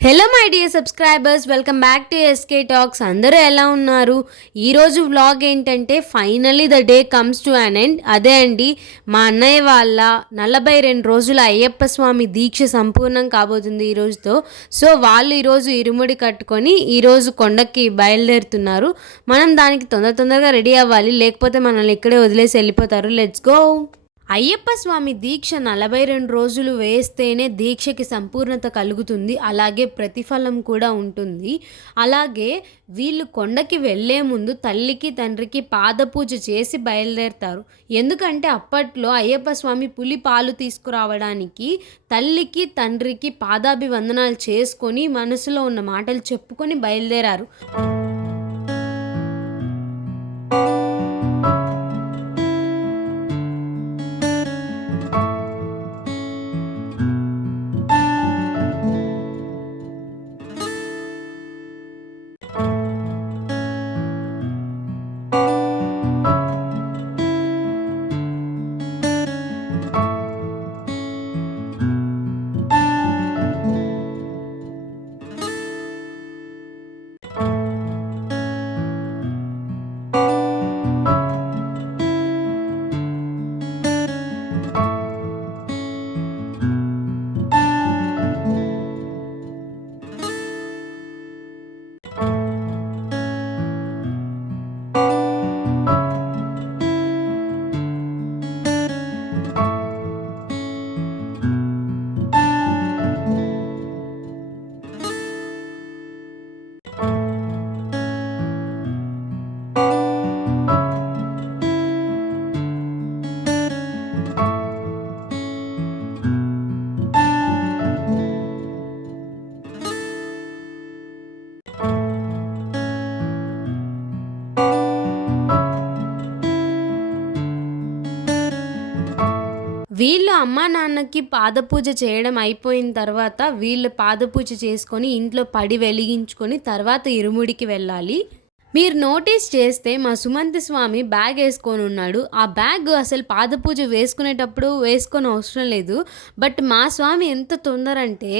Hello my dear subscribers welcome back to SK talks. అందరూ ఎలా ఉన్నారు? ఈరోజు వ్లాగ్ ఏంటంటే finally the day comes to an end. అదే అండి మా అన్నయ్య వాళ్ళ నలభై రెండు రోజుల అయ్యప్ప స్వామి దీక్ష సంపూర్ణం కాబోతుంది ఈ రోజుతో. సో వాళ్ళు ఈరోజు ఇరుముడి కట్టుకొని ఈరోజు కొండకి బయలుదేరుతున్నారు. మనం దానికి తొందర తొందరగా రెడీ అవ్వాలి. లేకపోతే మనల్ని ఇక్కడే వదిలేసి వెళ్ళిపోతారు. Let's go! అయ్యప్ప స్వామి దీక్ష నలభై రెండు రోజులు వేస్తేనే దీక్షకి సంపూర్ణత కలుగుతుంది. అలాగే ప్రతిఫలం కూడా ఉంటుంది. అలాగే వీళ్ళు కొండకి వెళ్ళే ముందు తల్లికి తండ్రికి పాదపూజ చేసి బయలుదేరుతారు. ఎందుకంటే అప్పట్లో అయ్యప్ప స్వామి పులి పాలు తీసుకురావడానికి తల్లికి తండ్రికి పాదాభివందనాలు చేసుకొని మనసులో ఉన్న మాటలు చెప్పుకొని బయలుదేరారు. అమ్మా నాన్నకి పాదపూజ చేయడం అయిపోయిన తర్వాత వీళ్ళు పాదపూజ చేసుకొని ఇంట్లో పడి వెలిగించుకొని తర్వాత ఇరుముడికి వెళ్ళాలి. మీరు నోటీస్ చేస్తే మా సుమంతి స్వామి బ్యాగ్ వేసుకొని ఉన్నాడు. ఆ బ్యాగ్ అసలు పాదపూజ వేసుకునేటప్పుడు వేసుకొని అవసరం లేదు. బట్ మా స్వామి ఎంత తొందర అంటే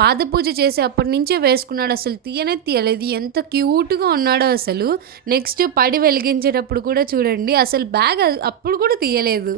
పాదపూజ చేసే అప్పటి నుంచే వేసుకున్నాడు. అసలు తీయనే తీయలేదు. ఎంత క్యూట్గా ఉన్నాడో అసలు. నెక్స్ట్ పడి వెలిగించేటప్పుడు కూడా చూడండి అసలు బ్యాగ్ అప్పుడు కూడా తీయలేదు.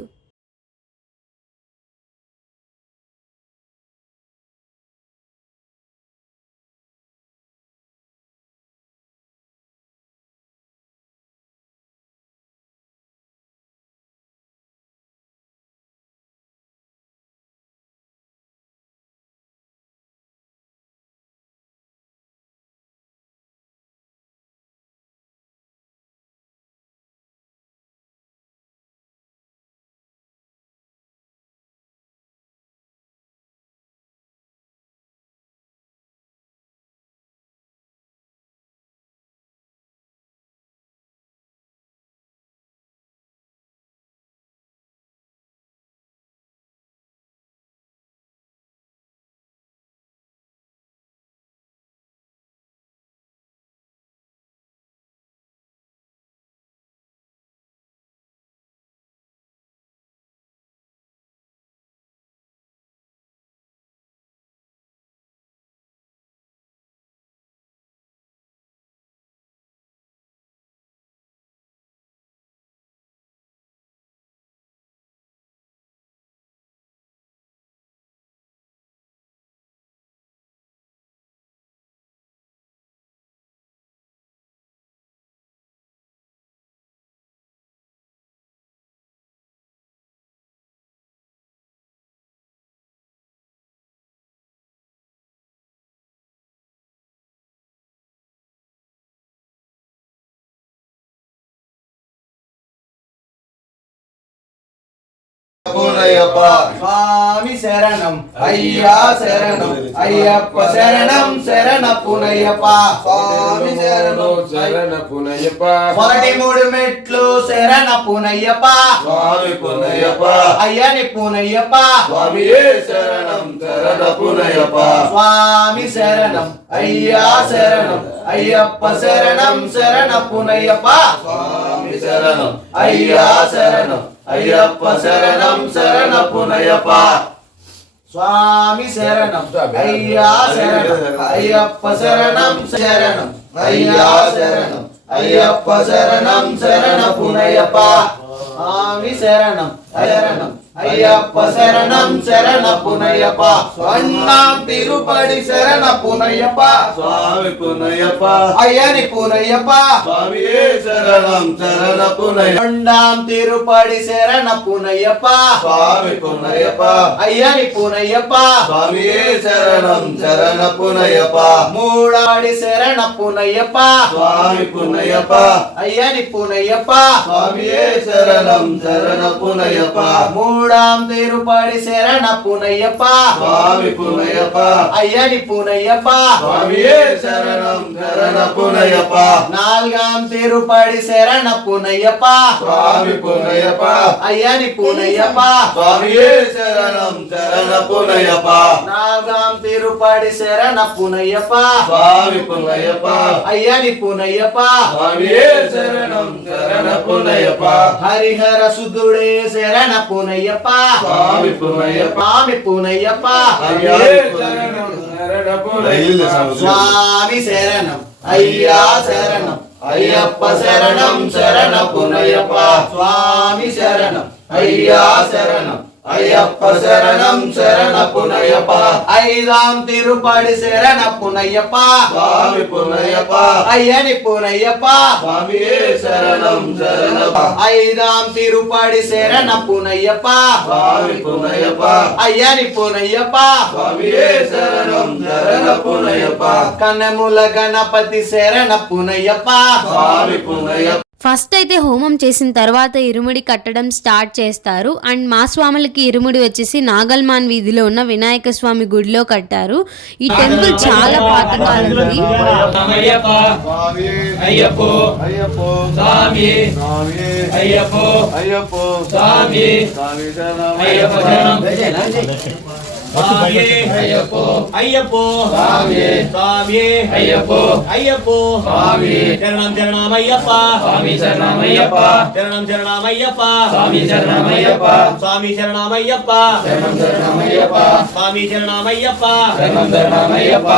Gracias. పూనయ్యప్ప స్వామి శరణం అయ్యా శరణం అయ్యప్ప శరణం శరణ పునయ్యప్ప స్వామి శరణం శరణ పునయ్యప్ప మొదటి మూడు మెట్లు శరణ పునయ్యప్ప స్వామి పునయ్యప్ప అయ్యని పునయ్యప్ప స్వామియే శరణం శరణ పునయ్యప్ప స్వామి శరణం అయ్యా శరణం అయ్యప్ప శరణం శరణ పునయ్యప్ప స్వామి శరణం అయ్యా శరణం అయ్యప్ప శరణం శరణ పునయ్యప్ప స్వామి శరణం అయ్యా శరణం అయ్యప్ప శరణం శరణం అయ్యా శరణం అయ్యప్ప శరణం శరణ పునయప్ప స్వామి శరణం சரணம். ஐயப்ப சரணம் சரண புனையப்பா அண்ணாம் திருப்படி சரண புனையப்பா சுவாமி புனையப்பா ஐயனி புனையப்பா சுவாமியே சரணம் சரண புனைய அண்ணாம் திருப்படி சரண புனையப்பா சுவாமி புனையப்பா ஐயனி புனையப்பா சுவாமியே சரணம் சரண புனையப்பா மூடாடி சரண புனையப்பா சுவாமி புனையப்பா ஐயனி புனையப்பா சுவாமியே சரணம் சரண புனையப்பா புனையப்பா மூடாம் திருப்பாடி சேரண புனையப்பா. பாவி புனையப்பா. ஐயடி புனையப்பா. பாவியே சரணம் சரண புனையப்பா. நால்காம் திருப்பாடி சேரண புனையப்பா. சுவாமி புனையப்பா. ஐயடி புனையப்பா. சுவாமியே சரணம் சரண புனையப்பா. நால்காம் திருப்பாடி சேரண புனையப்பா. சுவாமி புனையப்பா. ஐயடி புனையப்பா. சுவாமியே சரணம் சரண புனையப்பா. ஹரிஹர சுதுடே சேர శరణ పునయ్యప్ప. స్వామి పునయప్ప స్వామి పునయ్యప్ప. స్వామి శరణం. అయ్యా శరణం. అయ్యప్ప శరణం శరణ పునయ్యప్ప. స్వామి శరణం. అయ్యా శరణం. ஐயப்ப சரணம் சரண புனையப்பா ஐந்தாம் திருப்பாடி சரண புனையப்பா சுவாமி புனையப்பா ஐயனி புனையப்பா சுவாமியே சரணம் சரணப்பா. ஐந்தாம் திருப்பாடி சரண புனையப்பா சுவாமி புனையப்பா ஐயனி புனையப்பா சுவாமியே சரணம் சரண புனையப்பா கனமுல கணபதி சரண புனையப்பா சுவாமி புனையப்பா ఫస్ట్ అయితే హోమం చేసిన తర్వాత ఇరుముడి కట్టడం స్టార్ట్ చేస్తారు అండ్ మా స్వాములకి ఇరుముడి వచ్చేసి నాగల్మాన్ వీధిలో ఉన్న వినాయక స్వామి గుడిలో కట్టారు ఈ టెంపుల్ చాలా పాతకాలంది అయ్యప్ప ஐயப்போ. ஐயப்போ. சாமியே சாமியே ஐயப்போ. ஐயப்போ. சாமி சரணம் சரணம் ஐயப்பா. சாமி சரணம் ஐயப்பா. சரணம் சரணம் ஐயப்பா. சாமி சரணம் ஐயப்பா.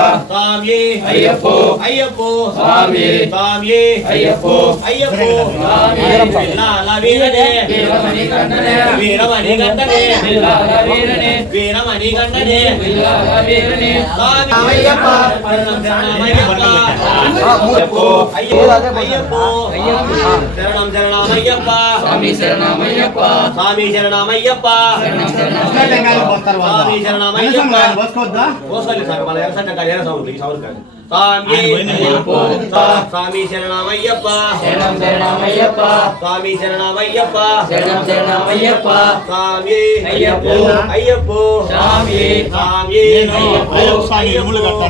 வீரமணி கண்ணனே. வீரமணி கண்ணனே. வீரமணி கண்ணனே. சாமி சரணமையப்பா சாமி சரணமையப்பா சாமி சரணமையப்பா சாமி சாமி சரணமையப்பா சரணம். சரணமையப்பா சாமி சரணமையப்பா சரணம் சரணமையப்பா சாமி ஐயப்போ. ஐயப்போ. சாமி சாமி ஐயப்போ.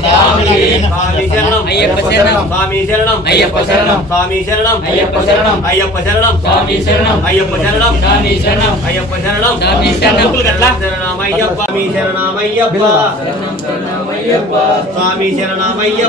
சாமி சரணம். ஐயப்ப சரணம். சாமி சரணம். ஐயப்ப சரணம். சாமி சரணம். ஐயப்ப சரணம். ஐயப்ப சரணம். சாமி சரணம். ஐயப்ப சரணம். சாமி சரணம். ஐயப்ப சரணம். சாமி சரணம். சரணமையப்பா சாமி சரணமையப்பா சாமி சரணமையப்பா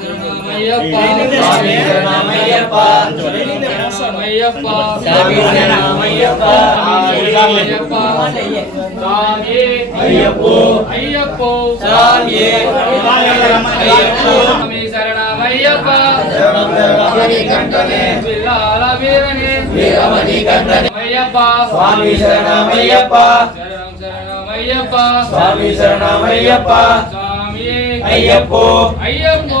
சரணமையப்பா சாமி சரணமையப்பா சரணமையப்பா சாமி சரணமையப்பா ஐயப்பா. சாமி ஐயப்போ. ஐயப்போ. சாமி ஐயப்போ. சாமி சரணமையப்பா. சரணமையப்பா. கண்டனே வில்லால வீரனே வீரமணி கண்டனே. ஐயப்பா. சுவாமி சரணமையப்பா. சரணம் சரணமையப்பா. சுவாமி சரணமையப்பா. சாமி ஐயப்போ. ஐயப்போ.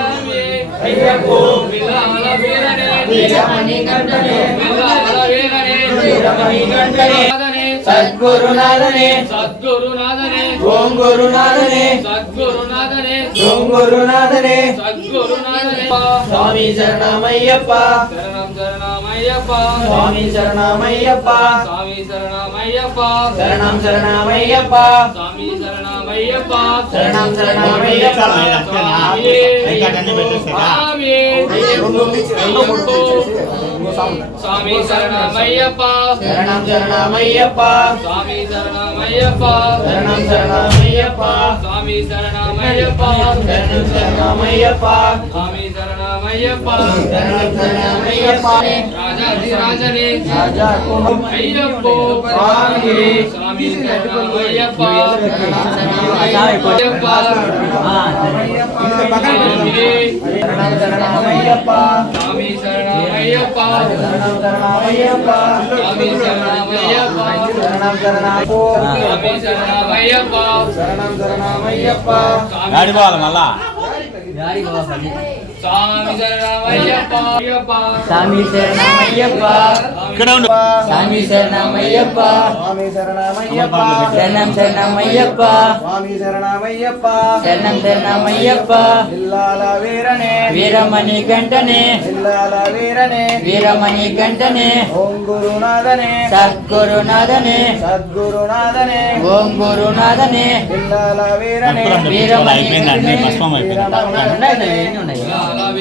అయ్యప్పో స్వామి శరణం శరణమయ్యప్ప స్వామి శరణమయ్యప్ప అయ్యప్ప శరణమయ్యప్ప స్వామి శరణమయ్యప్ప శరణం శరణమయ్యప్ప స్వామి శరణమయ్యప్ప స్వామి అయ్యప్పో స్వామి అయ్యప్పో పిల్లాల వీరని వీరమణి కంఠనే గాంధీ పెట్టేస్తాడా స్వామి శరణమయ్యప్ప శరణం శరణమయ్యప్ప స్వామి శరణమయ్యప్ప శరణం శరణమయ్యప్ప స్వామి శరణమయ్యప్ప శరణం శరణమయ్యప్ప స్వామి శరణమయ్యప్ప శరణం శరణమయ్యప్ప రాజాధిరాజనే రాజా అయ్యప్పో స్వామి స్వామి శరణమయ్యప్ప శరణం శరణమయ్యప్ప சுவாமியே ஐயப்போ. சாமி சரணமையப்பா சாமி சரணமையப்பா சரணம் சரணமையப்பா சரணம் சரணமையப்பா வீரனே வீரமணி கண்டனே வீரனே வீரமணி கண்டனே ஓம் குருநாதனே சத்குருநாதனே சத்குருநாதனே ஓம் குருநாதனே வீரமணி கண்டனே లాల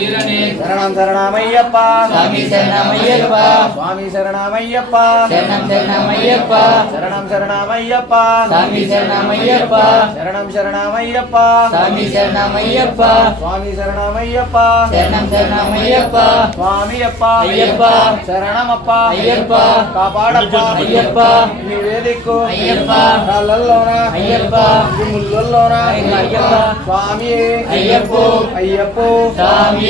வீரனே சரணம் சரணமையப்பா. சாமி சரணமையப்பா. சுவாமி சரணமையப்பா. சரணம் சரணமையப்பா. சரணம் சரணமையப்பா. சாமி சரணமையப்பா. சரணம் சரணமையப்பா. சாமி சரணமையப்பா. சுவாமி சரணமையப்பா. சரணம் சரணமையப்பா. சுவாமி அப்பா ஐயப்பா. சரணமப்பா. ஐயப்பா. ஐயப்போ. ஐயப்போ. சாமியே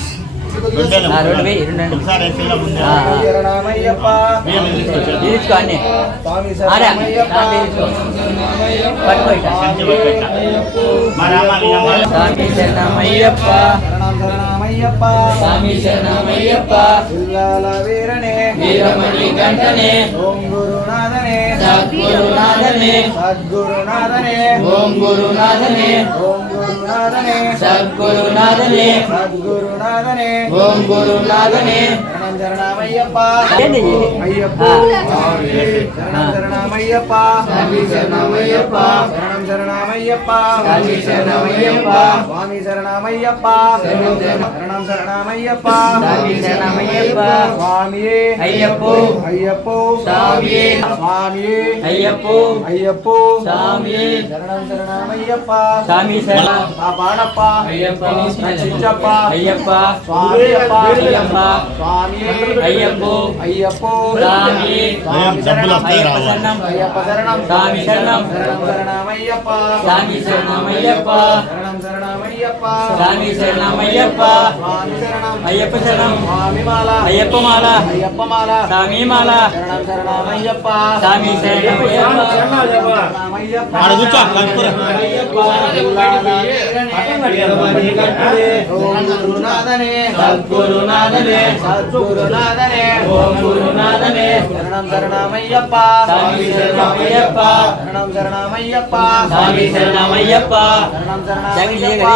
రెండు వెయ్యి రెండు తీసుకో అన్ని స్వామి శరణమయ్యప్ప స్వామి శరణమయ్యప్ప వీరనే వీరమణి గంటనే ఓం గురునాథనే సద్గురునాథనే సద్గురునాథనే ఓం గురునాథనే ఓం குருநாதனே சத்குருநாதனே. சத்குருநாதனே. ஓம் குருநாதனே சரணம் சரணம் ஐயப்பா ஐயப்பா சரணம் ஐயப்பா சரணம் ஐயப்பா சரணம் சரணாமையப்பா சாமி சரணமையப்பா சுவாமி சரணமையப்பா சரணம் சரணமையப்பா சாமி சரணமையப்பா சுவாமியே. ஐயப்போ. ஐயப்போ. சாமியே. சுவாமியே. ஐயப்போ. ஐயப்போ. சாமியே. சரணம் சரணமையப்பா சாமி சரணம் பாடப்பா ஐயப்பா. சிச்சப்பா ஐயப்பா. சுவாமியப்பா. ஐயப்பா. சுவாமியே. ஐயப்போ. ஐயப்போ. சாமியே. சாமி சரணம் ஐயப்ப சரணம். சாமி சரணம். சரணம் சரணமைய ஐயப்பா. சாமி சரணம் ஐயப்பா. சரணம் சரணம். ஐயப்பா. சாமி சரணம் ஐயப்பா. சுவாமி சரணம். ஐயப்ப சரணம். சுவாமி மாலா. ஐயப்ப மாலா. ஐயப்ப மாலா. சாமி மாலா. சரணம் சரணம் ஐயப்பா. சாமி சரணம் ஐயப்பா அடதுச்சா கற்பர. குருநாதனே குருநாதனே குருநாதனே ஓம் குருநாதனே சரணம் சரணம் ஐயப்பா. சாமி சரணம் ஐயப்பா. சரணம் சரணம் ஐயப்பா. சாமி சரணம் ஐயப்பா. சரணம் சரணம் ஐயப்பா.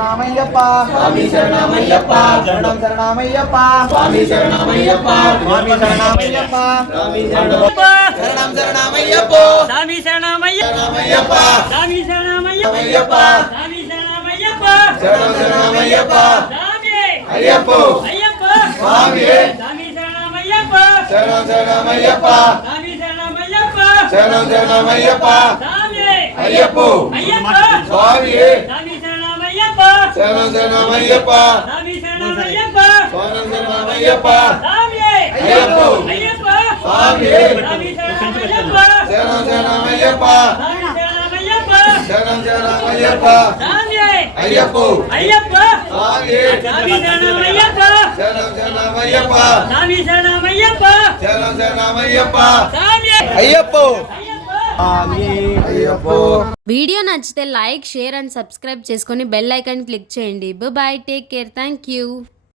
ராமையப்பா சுவாமி சரணமையப்பா. சரணம் சரணமையப்பா. சுவாமி சரணமையப்பா. சுவாமி சரணமையப்பா. சுவாமி சரணமையப்பா. சரணம் சரணமையப்போ. சுவாமி சரணமையப்பா. சுவாமி சரணமையப்பா. சுவாமி சரணமையப்பா. சரணம் சரணமையப்பா. சுவாமி. ஐயப்போ. ஐயப்பா. சுவாமி. சுவாமி சரணமையப்பா. சரணம் சரணமையப்பா. சுவாமி சரணமையப்பா. சரணம் சரணமையப்பா. ஐயப்போ. சுவாமியே. சரணம் சரணம் ஐயப்பா சரணம் சரணம் ஐயப்பா. ஐயப்போ. சுவாமியே. சரணம் சரணம் ஐயப்பா. ஐயப்போ. ஐயப்போ. వీడియో నచ్చితే లైక్ షేర్ అండ్ సబ్స్క్రైబ్ చేసుకొని బెల్ ఐకాన్ క్లిక్ చేయండి. Bye take care thank you